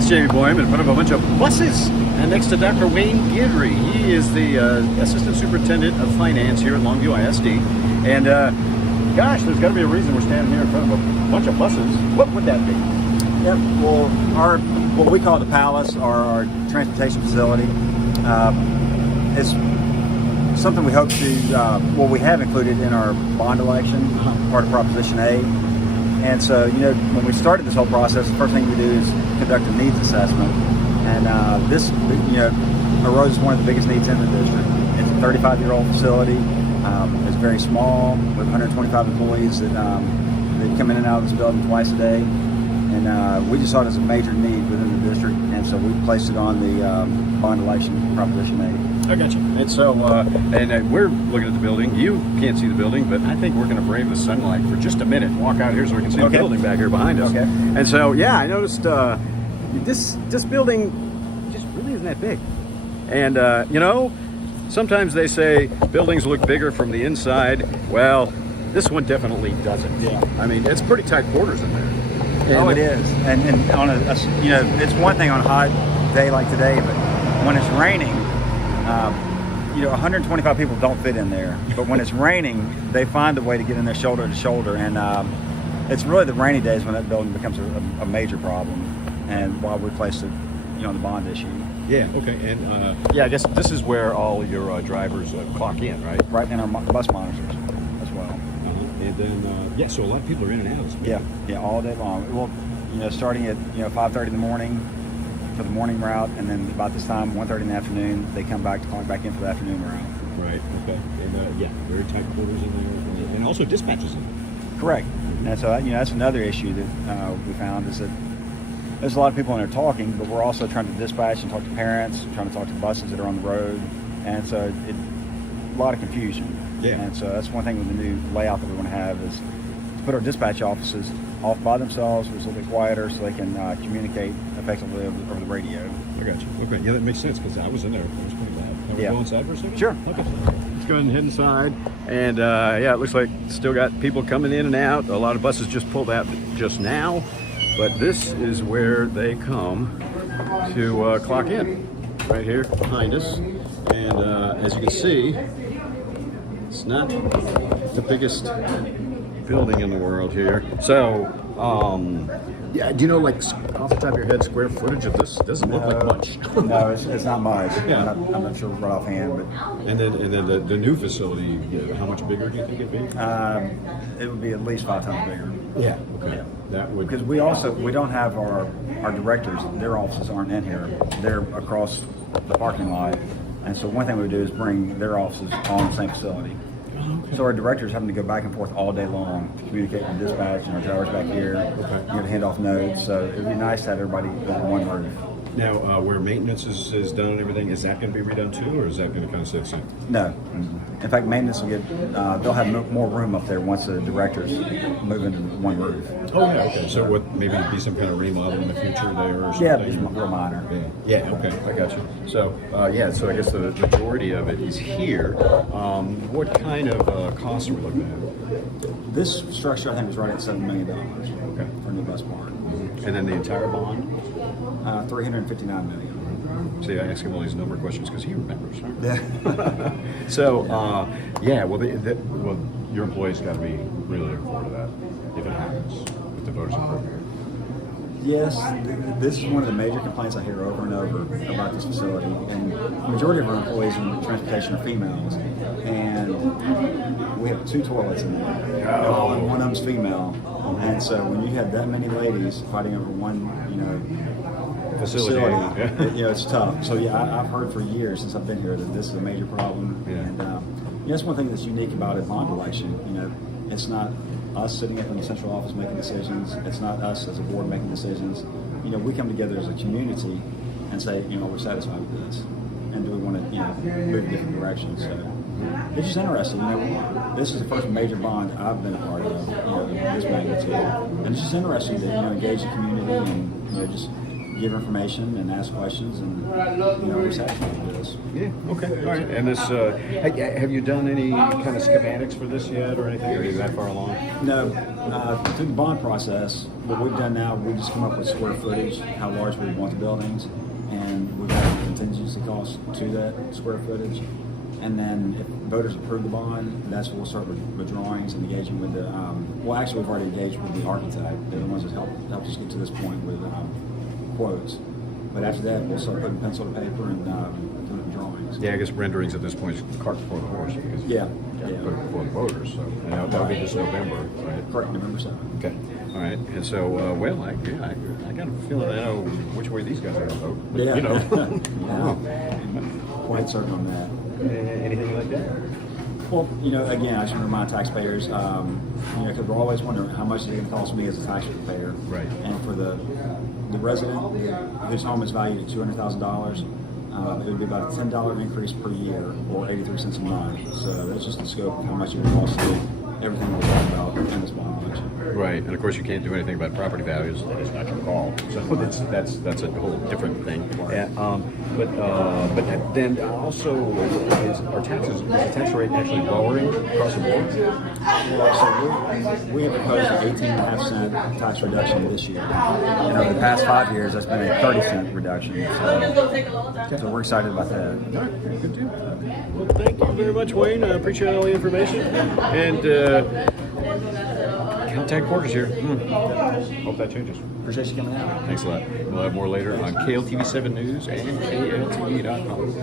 It's Jamey Boyum in front of a bunch of buses, and next to Dr. Wayne Guidry. He is the Assistant Superintendent of Finance here at Longview ISD. And gosh, there's got to be a reason we're standing here in front of a bunch of buses. What would that be? Yep. Well, what we call the Palace, our transportation facility, is something we hope to, we have included in our bond election, part of Proposition A. And so, when we started this whole process, the first thing we do is conduct a needs assessment. And this, arose as one of the biggest needs in the district. It's a 35-year-old facility. It's very small, with 125 employees that come in and out of this building twice a day. And we just saw it as a major need within the district, and so we placed it on the bond election, Proposition A. I got you. And so, we're looking at the building. You can't see the building, but I think we're going to brave the sunlight for just a minute. Walk out here so we can see the building back here behind us. Okay. And so, yeah, I noticed this building just really isn't that big. And sometimes they say buildings look bigger from the inside. Well, this one definitely doesn't. Yeah. I mean, it's pretty tight quarters in there. Oh, it is. And on it's one thing on a hot day like today, but when it's raining, 125 people don't fit in there. But when it's raining, they find a way to get in there shoulder to shoulder. And it's really the rainy days when that building becomes a major problem, and why we placed it, on the bond issue. Yeah, okay. And I guess this is where all your drivers clock in, right? Right in our bus monitors as well. And then, so a lot of people are in and out. Yeah, all day long. Well, starting at 5:30 in the morning for the morning route, and then about this time, 1:30 in the afternoon, they come back to clock back in for the afternoon route. Right. Okay. And very tight quarters in there, and also dispatches in there. Correct. And so that's another issue that we found, is that there's a lot of people in there talking, but we're also trying to dispatch and talk to parents, trying to talk to buses that are on the road, and so a lot of confusion. Yeah. And so that's one thing with the new layout that we want to have, is to put our dispatch offices off by themselves, where it's a little bit quieter, so they can communicate effectively over the radio. I got you. Okay. Yeah, that makes sense, because I was in there. It was pretty loud. Can we go inside for a second? Sure. Okay. Let's go ahead and head inside. And it looks like still got people coming in and out. A lot of buses just pulled out just now, but this is where they come to clock in, right here behind us. And as you can see, it's not the biggest building in the world here. So, do you know, like, off the top of your head, square footage of this? Doesn't look like much. No, it's not much. Yeah. I'm not sure right offhand, but. And then the new facility, how much bigger do you think it'd be? It would be at least 5 times bigger. Yeah. Okay. Yeah. That would. Because we don't have our directors. Their offices aren't in here. They're across the parking lot. And so one thing we would do is bring their offices on the same facility. Okay. So our directors having to go back and forth all day long to communicate with dispatch, and our drivers back here, to hand off notes. So it would be nice to have everybody under one roof. Now, where maintenance is done and everything, is that going to be redone too, or is that going to kind of stay the same? No. In fact, maintenance will they'll have more room up there once the directors move into one roof. Oh, yeah, okay. So maybe be some kind of remodel in the future there or something? Yeah, just real minor. Yeah, okay, I got you. So, so I guess the majority of it is here. What kind of costs are we looking at? This structure, I think, was right at $7 million Okay. for a new bus barn. And then the entire bond? $359 million. See, I ask him all these number questions because he remembers. Right? Yeah. So, your employees got to be really looking forward to that if it happens with the voters approval. Yes, this is one of the major complaints I hear over and over about this facility. And the majority of our employees in transportation are females, and we have 2 toilets in there. Oh. And one of them's female, and so when you have that many ladies fighting over one, facility, it's tough. So I've heard for years since I've been here that this is a major problem. Yeah. And that's one thing that's unique about a bond election. It's not us sitting up in the central office making decisions. It's not us as a board making decisions. We come together as a community and say, we're satisfied with this, and do we want to, move in different directions. So it's just interesting. This is the first major bond I've been a part of, this magnitude, and it's just interesting to engage the community and just give information and ask questions, and we're satisfied with this. Yeah. Okay. All right. And this, have you done any kind of schematics for this yet, or anything? Or are you that far along? No. Through the bond process, what we've done now, we just come up with square footage, how large we want the buildings, and we've got a contingency cost to that square footage. And then if voters approve the bond, that's when we'll start with drawings and engaging with the, well, actually, we've already engaged with the architect. They're the ones that helped us get to this point with quotes. But after that, we'll start putting pencil to paper and doing the drawings. Yeah, I guess renderings at this point is cart before the horse because Yeah. put it before the voters. So and that'll be this November, right? Correct, November 7th. Okay. All right. And so, well, I got a feeling I know which way these guys are going to vote. But, Yeah. You know. Quite certain on that. Anything like that? Well, again, I should remind taxpayers, because we're always wondering how much is it going to cost me as a taxpayer. Right. And for the resident whose home is valued at $200,000, it would be about a $10 increase per year, or 83 cents a month. So that's just the scope of how much it would cost to do everything we're talking about in this bond election. Right, and of course you can't do anything about property values. It's not your call. So that's a whole different thing. But then also, is the tax rate actually lowering across the board? So we have proposed an 18.5 cent tax reduction this year. And over the past 5 years, that's been a 30-cent reduction. So we're excited about that. All right, good deal. Well, thank you very much, Wayne. I appreciate all the information. And contact quarters here. Hope that changes. Appreciate you coming out. Thanks a lot. We'll have more later on KLTV 7 News and KLTV.com.